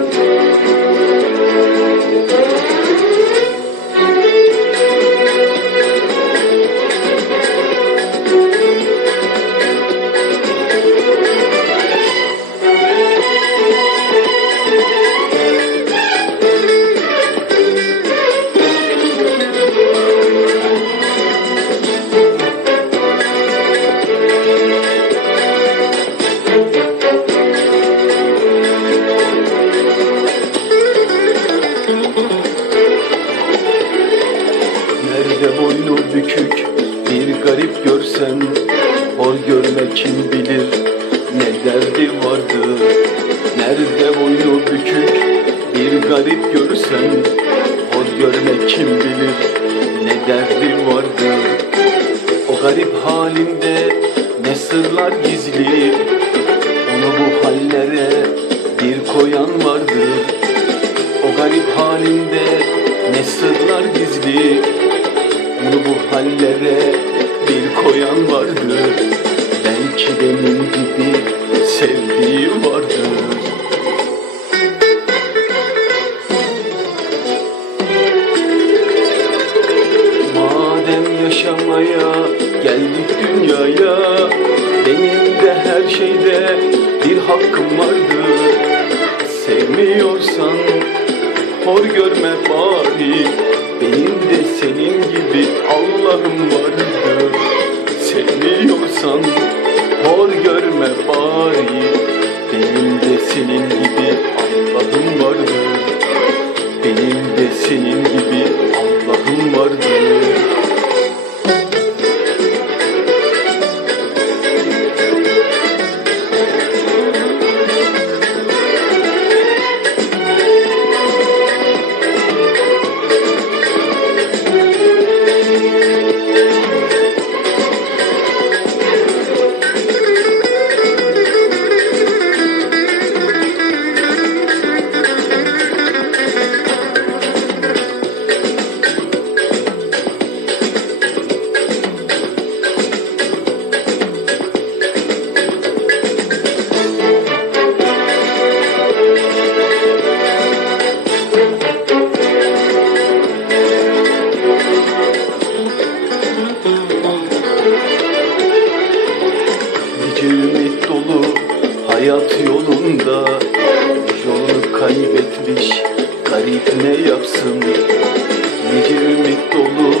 Música garip görsen Hor görme kim bilir ne derdi vardı Nerede boynu bükük bir garip görsen Hor görme kim bilir ne derdi vardı O garip halinde ne sırlar gizli Onu bu hallere bir koyan vardır. O garip halinde ne sırlar gizli Onu bu hallere bir koyan vardır. Belki benim gibi sevdiği vardır. Madem yaşamaya geldik dünyaya Benim de her şeyde bir hakkım vardır. Sevmiyorsan hor görme bari Benim de senin gibi Allah'ım vardır. Sevmiyorsan hor görme bari. Benim de senin gibi Allah'ım vardır. Benim de senin Nice ümit dolu hayat yolunda. Yolunu kaybetmiş garip ne yapsın? Nice ümit dolu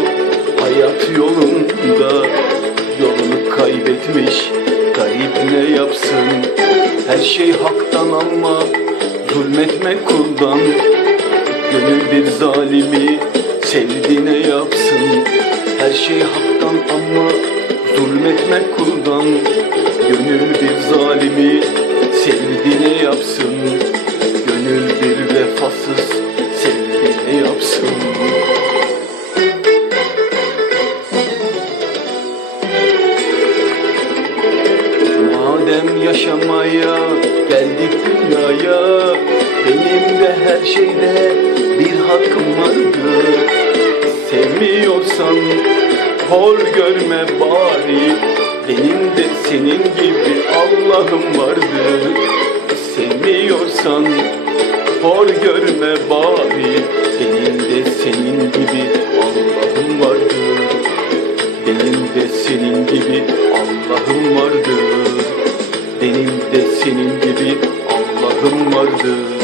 hayat yolunda. Yolunu kaybetmiş garip ne yapsın? Her şey haktan ama zulmetme kuldan. Gönül bir zalimi sevdiğine yapsın? Her şey haktan ama zulmetme kuldan Gönül bir zalimi sevdiğine yapsın. Gönül bir vefasız sevdiğine yapsın. Madem yaşamaya geldik dünyaya Benim de her şeyde bir hakkım vardır Sevmiyorsan hor görme bari Benim de senin gibi Allah'ım vardır Sevmiyorsan hor görme bari. Benim de senin gibi Allah'ım vardır benim de senin gibi Allah'ım vardır Benim de senin gibi Allah'ım vardır